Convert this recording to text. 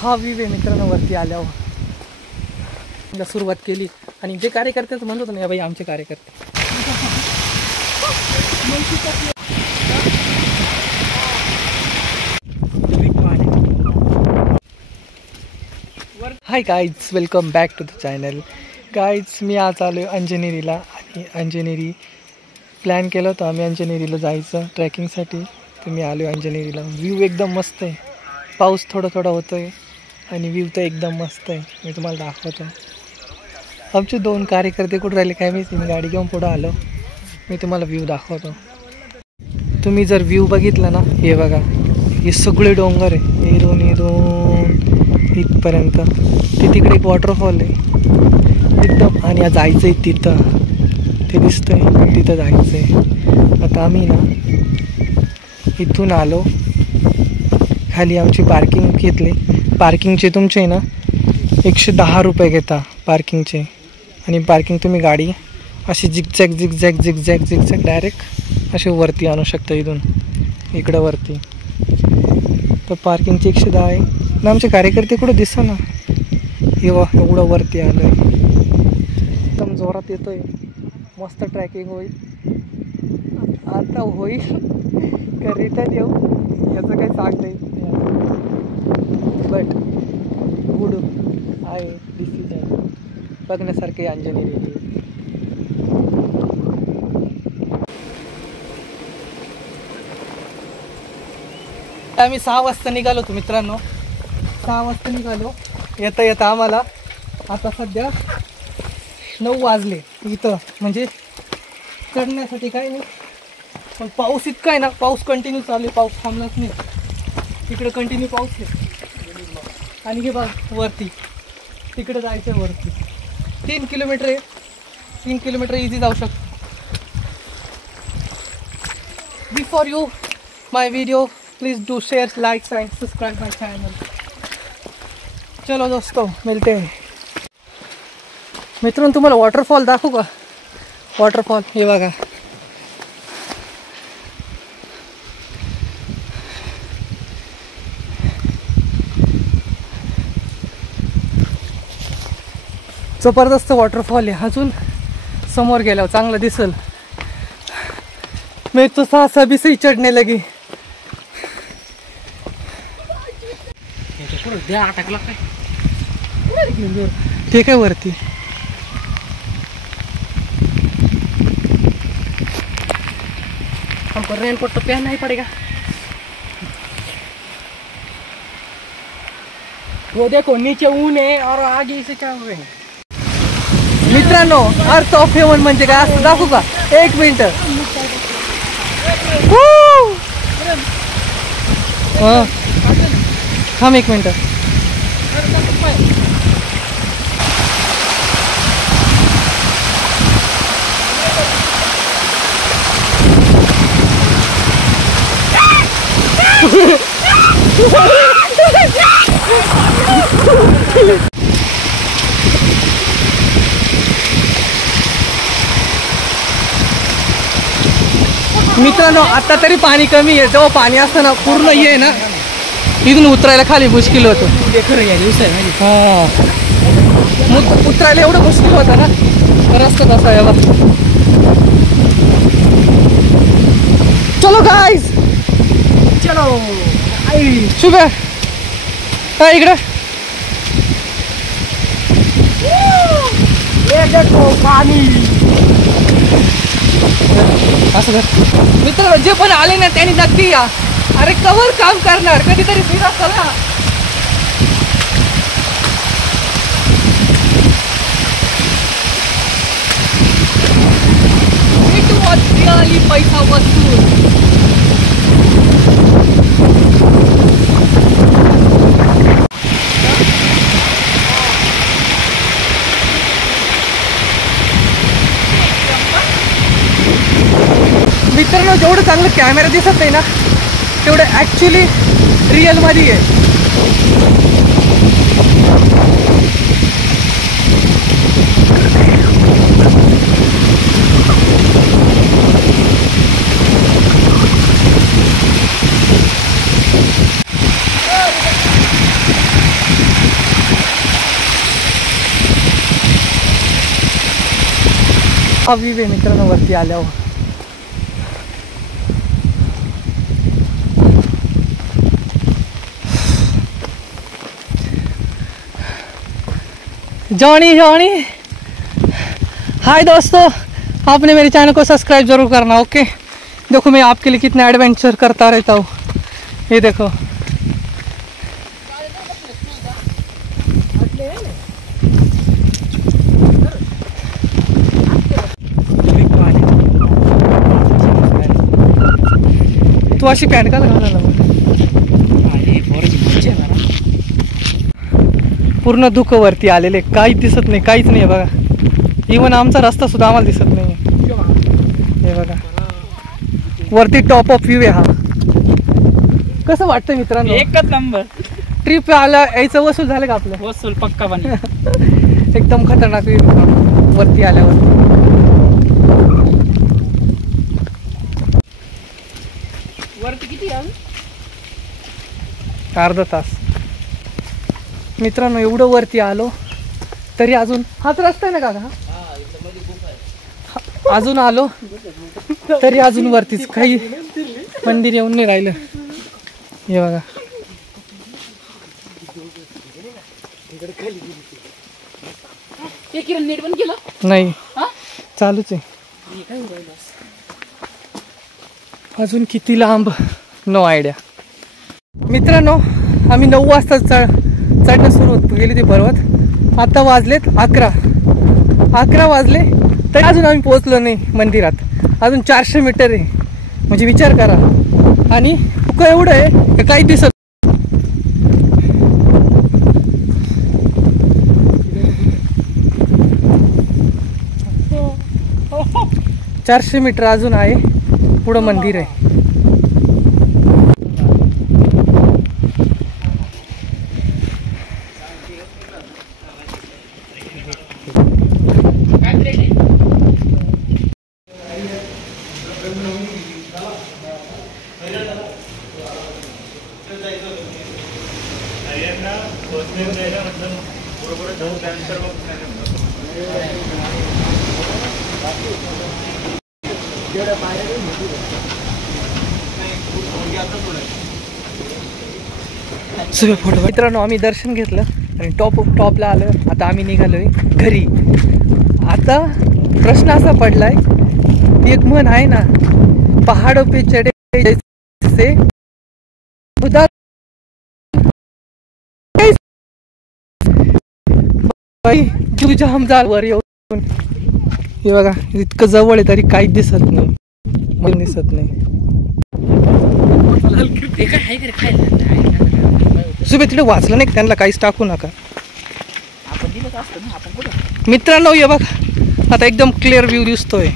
हा व्ह्यू आहे मित्रांनो वरती आल्यावर सुरुवात केली. आणि जे कार्यकर्ते म्हणत होते ना बाई आमचे कार्यकर्ते. Hi guys, welcome back to the channel. Guys मी आज आलो आहे अंजनेरीला. आणि अंजनेरी प्लॅन केलं होतं आम्ही अंजनेरीला जायचं ट्रॅकिंगसाठी. तर मी आलो आहे अंजनेरीला. व्ह्यू एकदम मस्त आहे. पाऊस थोडा थोडा होतो आहे आणि व्ह्यू तर एकदम मस्त आहे. मी तुम्हाला दाखवतो. आमचे 2 कार्यकर्ते कुठे राहिले काय माहिती. मी गाडी घेऊन पुढं आलो. मी तुम्हाला व्ह्यू दाखवतो. तुम्ही जर व्ह्यू बघितला ना, हे बघा, हे सगळे डोंगर आहे. इथून इथपर्यंत. ते तिकडे एक वॉटरफॉल आहे एकदम. आणि जायचं आहे तिथं, ते दिसतंय तिथं जायचं आहे. आता आम्ही ना इथून आलो. खाली आमची पार्किंग घेतली. पार्किंगचे तुमचे ना 110 रुपये घेता पार्किंगचे. आणि पार्किंग तुम्ही गाडी अशी झिगझॅग डायरेक्ट असे वरती आणू शकता. इथून इकडं वरती तर पार्किंगची 110 आहे. ना आमचे कार्यकर्ते कुठं दिसा ना. एवढं वरती आलं आहे. एकदम जोरात येतो आहे. मस्त ट्रॅकिंग होईल. आता होईल का रिटर्न येऊ याचं काही सांगता येत नाही. बट गुड आहे, डिसीज आहे, बघण्यासारखे अंजनेरी. आम्ही 6 वाजता निघालो होतो मित्रांनो. 6 वाजता निघालो. येता आम्हाला आता सध्या 9 वाजले इथं. म्हणजे चढण्यासाठी काय नाही, पण पाऊस इतका आहे ना. पाऊस कंटिन्यू चालू आहे. पाऊस थांबलाच नाही. तिकडे कंटिन्यू पाऊस आहे. आणि हे बघ वरती तिकडे जायचं आहे. वरती 3 किलोमीटर आहे. 3 किलोमीटर इझी जाऊ शकतो. Before you my video please do share, like end subscribe my channel. चलो दोस्तों, मिलते हैं. मित्रांनो तुम्हाला वॉटरफॉल दाखवू का? वॉटरफॉल हे बघा. जबरदस्त वॉटरफॉल आहे. अजून समोर गेल्यावर चांगलं दिसल. मैं तो सासा भी सही चढ़ने लगी. ते काय वरती हमको रेनकोट तो पहनना ही पड़ेगा. वो देखो नीचे ऊन है और आगे से क्या हुए. मित्रांनो अर्थ ऑफ हेवन म्हणजे काय असं दाखवू का? 1 मिनिट. थांब 1 मिनिट. मित्रांनो आता तरी पाणी कमी आहे. जेव्हा पाणी असतं ना पूर्ण ये ना इथून उतरायला खाली मुश्किल होतं. हां उतरायला एवढं मुश्किल होतं ना. रस्ता तसा आहे बघ. चलो गाइस चलो. शुभ आहे इकडे. पाणी असं कर. मित्रांनो जे पण आले ना त्यांनी नक्की या. अरे कवर काम करणार कधीतरी फिरा चला. इट वॉज रिअली पैसा वसूल. मित्रांनो जेवढं चांगलं कॅमेरा दिसत नाही ना तेवढं ॲक्च्युली रिअलमध्ये आहे. हा व्ह्यू आहे मित्रांनो वरती आल्यावर. जॉनी हाय दोस्तों, आपने मेरे चैनल को सब्सक्राइब जरूर करना. ओके, देखो मैं आपके लिए कितना एडवेंचर करता रहता हूँ. ये देखो तू अशी पॅन्ट का घालायला पूर्ण धुक वरती आलेले, काहीच दिसत नाही, काहीच नाही बघा. इवन आमचा रस्ता सुद्धा आम्हाला दिसत नाही. हे बघा वरती टॉप ऑफ व्ह्यू आहे हा. कसं वाटतं मित्रांनो? एकच नंबर. ट्रिप आला यायचं वसूल झालं का आपलं? वसूल पक्का बन. एकदम खतरनाक व्ह्यू वरती आल्यावर. वरती किती आहे? अर्धा तास मित्रांनो. एवढं वरती आलो तरी अजून हाच रस्ता आहे ना काका? अजून आलो तरी अजून वरतीच काही मंदिर येऊन नाही राहिलं. हे बघा नेट बंद केलं नाही, चालूच आहे. अजून किती लांब नो आयडिया. मित्रांनो आम्ही 9 वाजता चढणं सुरू केली ती पर्वत. आता वाजलेत 11 वाजले तरी अजून आम्ही पोहोचलो नाही मंदिरात. अजून 400 मीटर आहे, म्हणजे विचार करा. आणि तुका एवढं आहे की काही दिसत. हो 400 मीटर अजून आहे, पुढं मंदिर आहे. फोटो मित्रांनो आम्ही दर्शन घेतलं आणि टॉपला आलं. आता आम्ही निघालोय घरी. आता प्रश्न असा पडलाय, एक म्हण आहे ना, पहाडों पे चढे जैसे तुझ्या हमजावर येऊन. हे बघा इतकं जवळ आहे तरी काहीच दिसत नाही, मला दिसत नाही. सुबे तिथे वाचलं नाही, त्यांना काहीच टाकू नका. मित्रांनो हे बघा आता एकदम क्लिअर व्ह्यू दिसतोय.